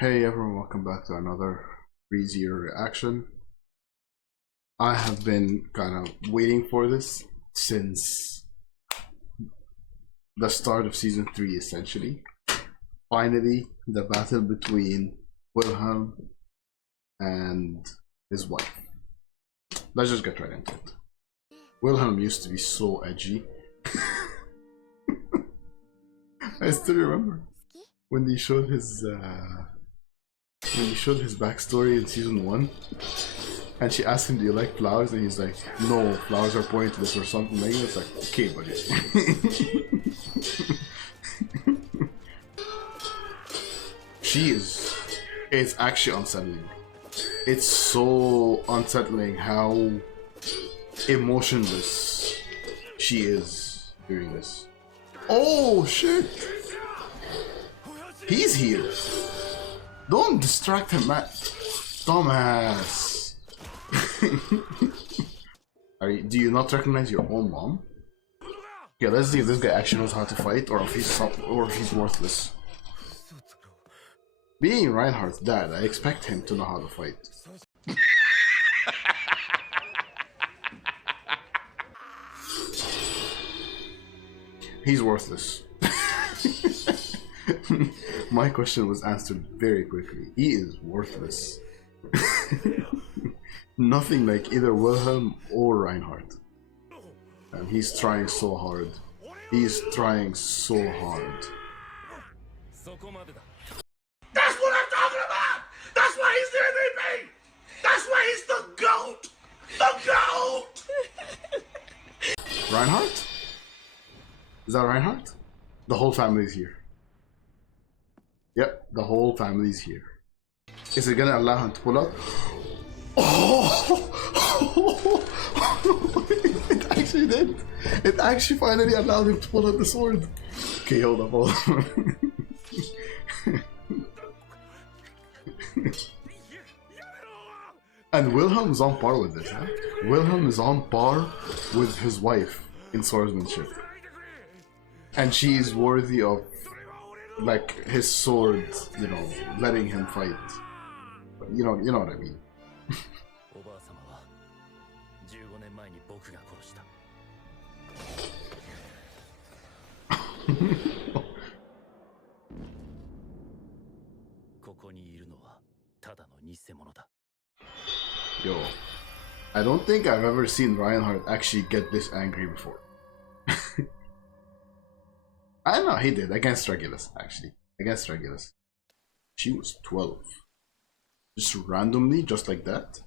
Hey everyone, welcome back to another ReZero reaction. I have been kind of waiting for this since the start of season 3 essentially. Finally, the battle between Wilhelm and his wife. Let's just get right into it. Wilhelm used to be so edgy. I still remember when he showed his backstory in season 1, and she asked him, "Do you like flowers?" And he's like, "No, flowers are pointless," or something like that. It's like, okay, buddy. It's actually unsettling. It's so unsettling how emotionless she is during this. Oh shit! He's here. Don't distract him, man. Dumbass. Do you not recognize your own mom? Okay, let's see if this guy actually knows how to fight, or if he's worthless. Being Reinhard's dad, I expect him to know how to fight. He's worthless. My question was answered very quickly. He is worthless. Nothing like either Wilhelm or Reinhard. And he's trying so hard. He's trying so hard. That's what I'm talking about! That's why he's the MVP! That's why he's the GOAT! The GOAT! Reinhard? Is that Reinhard? The whole family's here. Yep, the whole family's here. Is it gonna allow him to pull out? Oh! It actually did. It actually finally allowed him to pull out the sword. Okay, hold up, hold on. And Wilhelm's on par with this, huh? Wilhelm is on par with his wife in swordsmanship. And she is worthy of, like, his sword, you know, letting him fight. You know what I mean. Yo, I don't think I've ever seen Reinhard actually get this angry before. I don't know, he did against Regulus, actually. Against Regulus. She was 12. Just randomly, just like that.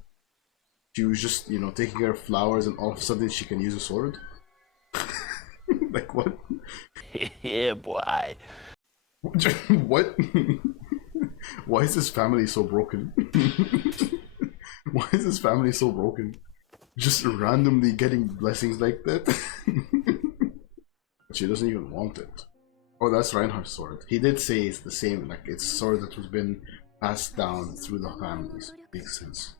She was just, you know, taking care of flowers, and all of a sudden she can use a sword. Like, what? Yeah, boy. What? Why is this family so broken? Why is this family so broken? Just randomly getting blessings like that? She doesn't even want it. Oh, that's Reinhard's sword. He did say it's the same, like it's a sword that was been passed down through the families. Makes sense.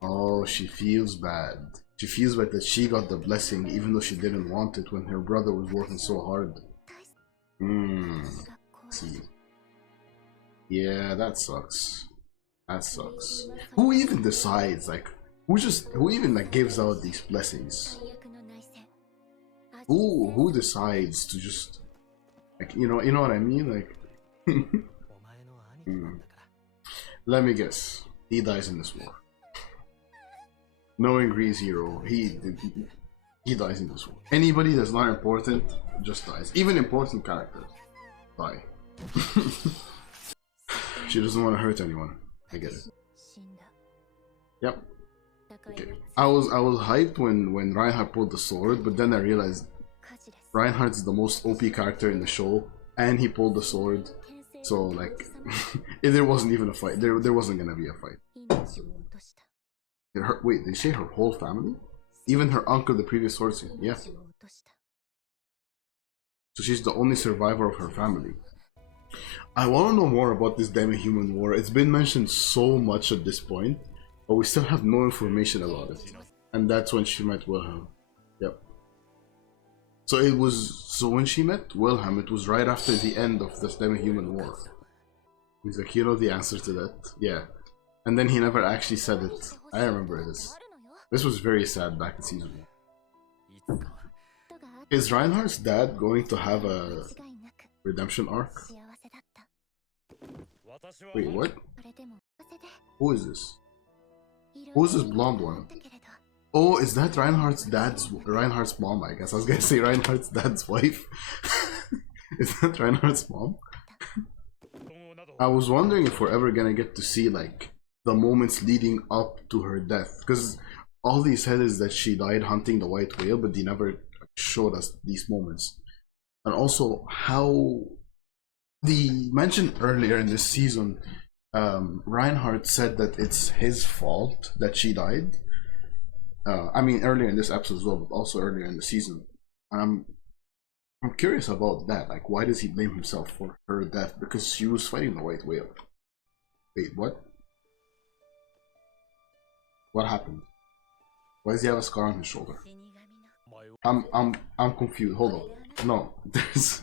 Oh, she feels bad. She feels bad that she got the blessing even though she didn't want it when her brother was working so hard. See. Yeah, that sucks. That sucks. Who even decides, like, who even like gives out these blessings? Who decides to just, like, you know what I mean? Like, let me guess. He dies in this war. Knowing ReZero, he dies in this war. Anybody that's not important just dies. Even important characters die. She doesn't want to hurt anyone. I get it. Yep. Okay. I was hyped when Reinhard pulled the sword, but then I realized Reinhard's the most OP character in the show, and he pulled the sword. So like, there wasn't even a fight. There wasn't gonna be a fight. Wait, did you say her whole family? Even her uncle, the previous swordsman? Yeah. So she's the only survivor of her family. I want to know more about this demi-human war. It's been mentioned so much at this point, but we still have no information about it. And that's when she met Wilhelm. Yep. So when she met Wilhelm, it was right after the end of the Demi-Human War. He's like, you know the answer to that? Yeah. And then he never actually said it. I remember this. This was very sad back in season 1. Is Reinhardt's dad going to have a redemption arc? Wait, what? Who is this? Who is this blonde one? Oh, is that Reinhardt's mom, I guess. I was gonna say Reinhardt's dad's wife. Is that Reinhardt's mom? I was wondering if we're ever gonna get to see like the moments leading up to her death, because all they said is that she died hunting the white whale, but they never showed us these moments. And also how they mentioned earlier in this season, Reinhardt said that it's his fault that she died. I mean earlier in this episode as well, but also earlier in the season. I'm curious about that. Like, why does he blame himself for her death? Because she was fighting the white whale. Wait, what? What happened? Why does he have a scar on his shoulder? I'm confused. Hold on. No, there's.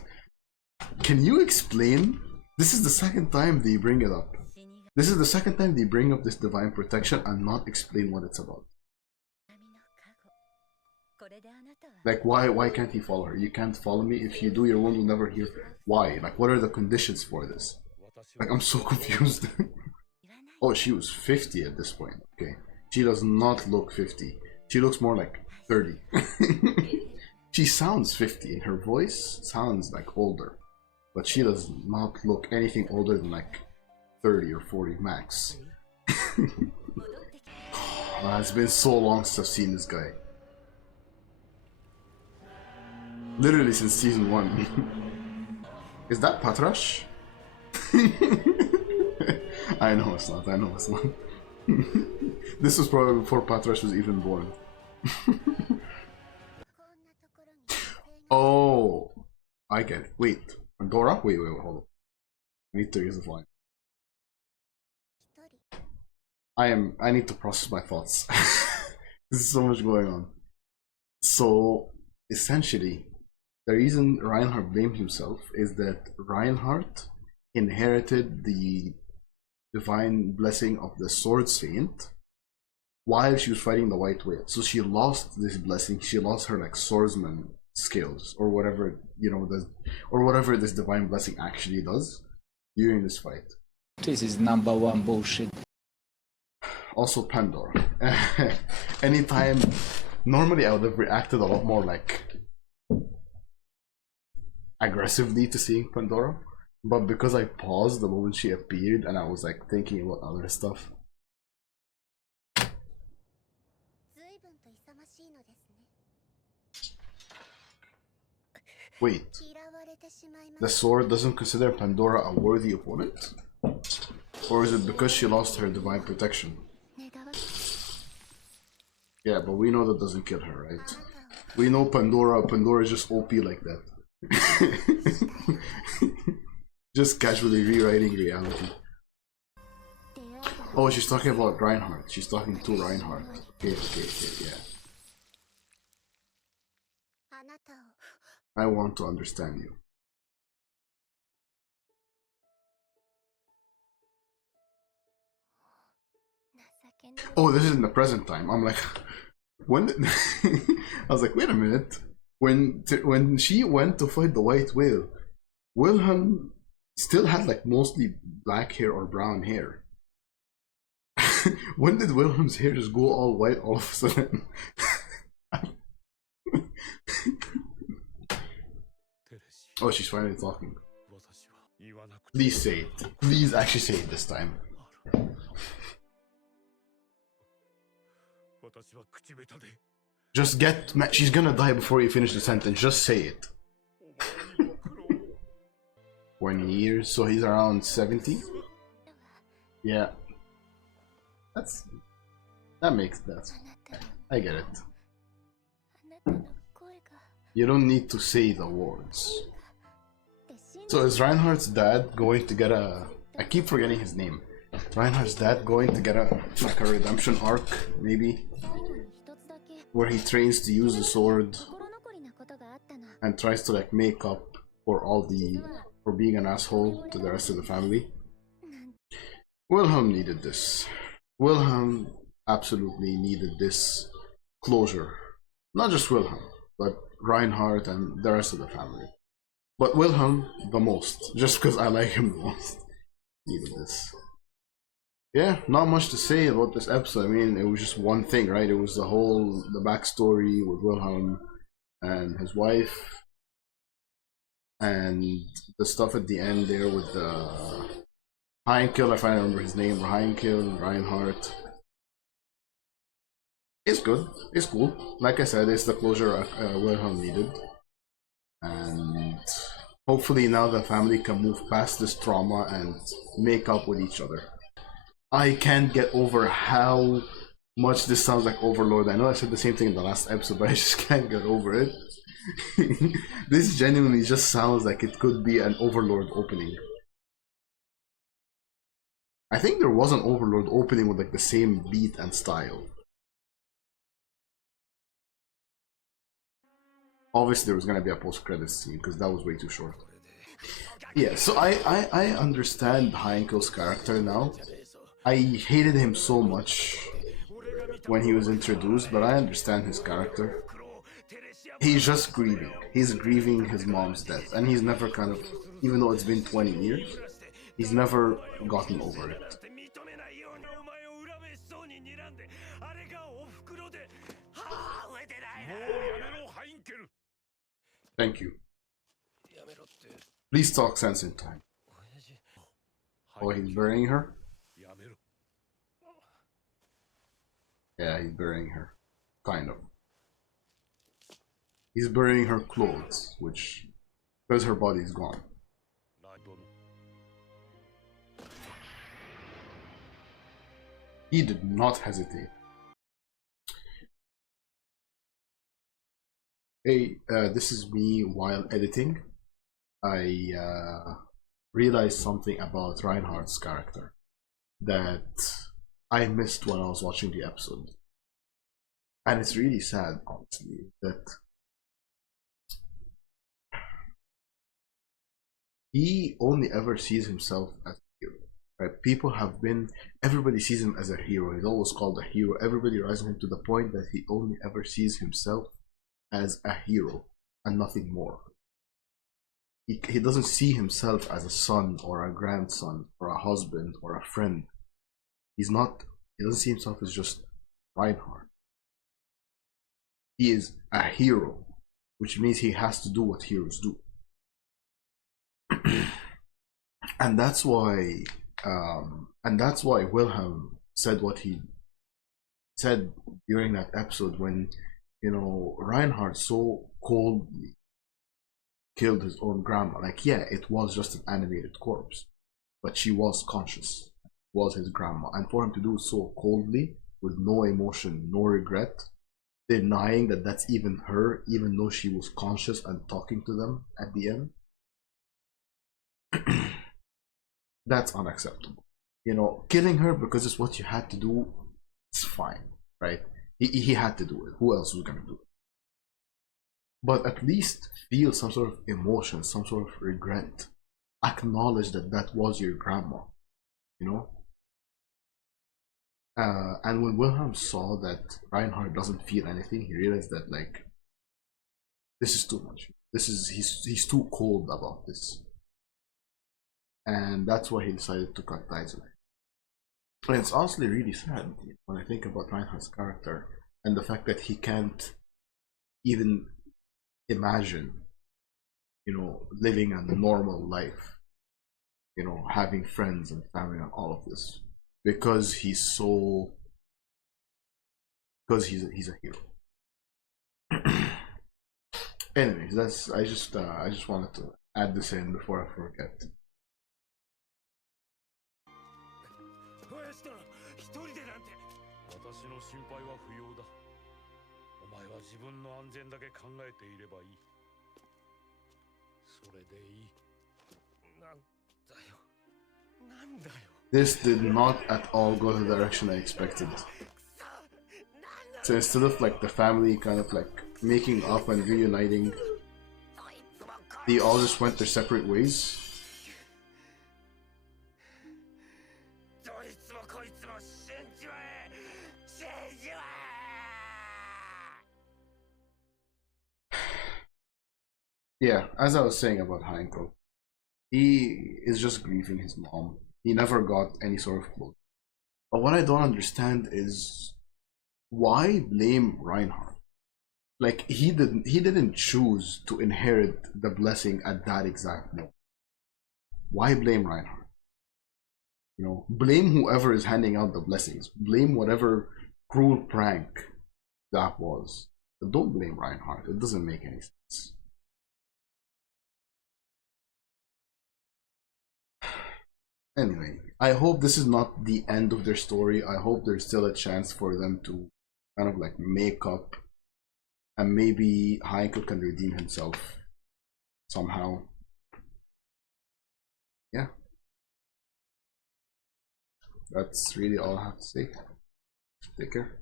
Can you explain? This is the second time they bring it up. This is the second time they bring up this divine protection and not explain what it's about. Like, why can't he follow her? You can't follow me. If you do, your wound will never heal. Why? Like, what are the conditions for this? Like, I'm so confused. Oh, she was 50 at this point. Okay. She does not look 50. She looks more like 30. She sounds 50 and her voice sounds like older. But she does not look anything older than like 30 or 40 max. It's been so long since I've seen this guy. Literally since season 1. Is that Patrash? I know it's not, I know it's not. This was probably before Patrash was even born. Oh, I get it. Wait, Pandora? Wait, hold on. I need to use the line. I need to process my thoughts. There's so much going on. So, essentially, the reason Reinhardt blamed himself is that Reinhardt inherited the divine blessing of the Sword Saint while she was fighting the white whale. So she lost this blessing. She lost her like swordsman skills or whatever, you know, or whatever this divine blessing actually does during this fight. This is #1 bullshit. Also Pandora. Anytime, normally I would have reacted a lot more like aggressively to seeing Pandora, but because I paused the moment she appeared and I was like thinking about other stuff. Wait, the sword doesn't consider Pandora a worthy opponent? Or is it because she lost her divine protection? Yeah, but we know that doesn't kill her, right? We know Pandora is just OP like that. Just casually rewriting reality. Oh, she's talking about Reinhardt. She's talking to Reinhardt. Okay, yeah. I want to understand you. Oh, this is in the present time. I'm like, when did I was like, wait a minute. When she went to fight the white whale, Wilhelm still had like mostly black hair or brown hair. When did Wilhelm's hair just go all white all of a sudden? Oh, she's finally talking. Please say it. Please actually say it this time. Just she's gonna die before you finish the sentence. Just say it. 20 years, so he's around 70? Yeah. That makes sense. I get it. You don't need to say the words. So is Reinhardt's dad going to get a... I keep forgetting his name. Reinhardt's dad going to get a redemption arc, maybe? Where he trains to use the sword and tries to like make up for for being an asshole to the rest of the family. Wilhelm needed this. Wilhelm absolutely needed this closure. Not just Wilhelm, but Reinhard and the rest of the family. But Wilhelm the most, just because I like him the most. Needed this. Yeah, not much to say about this episode. I mean, it was just one thing, right? It was the backstory with Wilhelm and his wife, and the stuff at the end there with the Heinkel, if I remember his name, Heinkel, Reinhardt. It's good. It's cool. Like I said, it's the closure Wilhelm needed. And hopefully now the family can move past this trauma and make up with each other. I can't get over how much this sounds like Overlord. I know I said the same thing in the last episode, but I just can't get over it. This genuinely just sounds like it could be an Overlord opening. I think there was an Overlord opening with like the same beat and style. Obviously there was gonna be a post-credits scene because that was way too short. Yeah, so I understand Heinkel's character now. I hated him so much when he was introduced, but I understand his character. He's just grieving. He's grieving his mom's death, and he's never kind of, even though it's been 20 years, he's never gotten over it. Thank you. Please talk sense in time. Oh, he's burying her? Yeah, he's burying her. Kind of. He's burying her clothes, which, because her body's gone. He did not hesitate. Hey, this is me while editing. I realized something about Reinhardt's character that I missed when I was watching the episode. And it's really sad, honestly, that he only ever sees himself as a hero. Right? People have been, everybody sees him as a hero. He's always called a hero. Everybody rises him to the point that he only ever sees himself as a hero and nothing more. He doesn't see himself as a son or a grandson or a husband or a friend. He doesn't see himself as just Reinhard. He is a hero, which means he has to do what heroes do. and that's why Wilhelm said what he said during that episode when, you know, Reinhard so coldly killed his own grandma. Like, yeah, it was just an animated corpse, but she was conscious, was his grandma. And for him to do it so coldly, with no emotion, no regret, denying that that's even her, even though she was conscious and talking to them at the end, that's unacceptable. You know, killing her because it's what you had to do, it's fine, right? He had to do it. Who else was gonna do it? But at least feel some sort of emotion, some sort of regret. Acknowledge that that was your grandma, you know? And when Wilhelm saw that Reinhard doesn't feel anything, he realized that, like, this is too much. He's too cold about this. And that's why he decided to cut ties with him. And it's honestly really sad when I think about Reinhardt's character and the fact that he can't even imagine, you know, living a normal life, you know, having friends and family and all of this, because he's a hero. Anyways, I just wanted to add this in before I forget. This did not at all go the direction I expected. So instead of like the family kind of like making up and reuniting, they all just went their separate ways. Yeah, as I was saying about Heinkel, he is just grieving his mom. He never got any sort of closure. But what I don't understand is why blame Reinhard? Like he didn't choose to inherit the blessing at that exact moment. Why blame Reinhard? You know, blame whoever is handing out the blessings. Blame whatever cruel prank that was. But don't blame Reinhard. It doesn't make any sense. Anyway, I hope this is not the end of their story. I hope there's still a chance for them to kind of like make up, and maybe Heinkel can redeem himself somehow. Yeah, that's really all I have to say. Take care.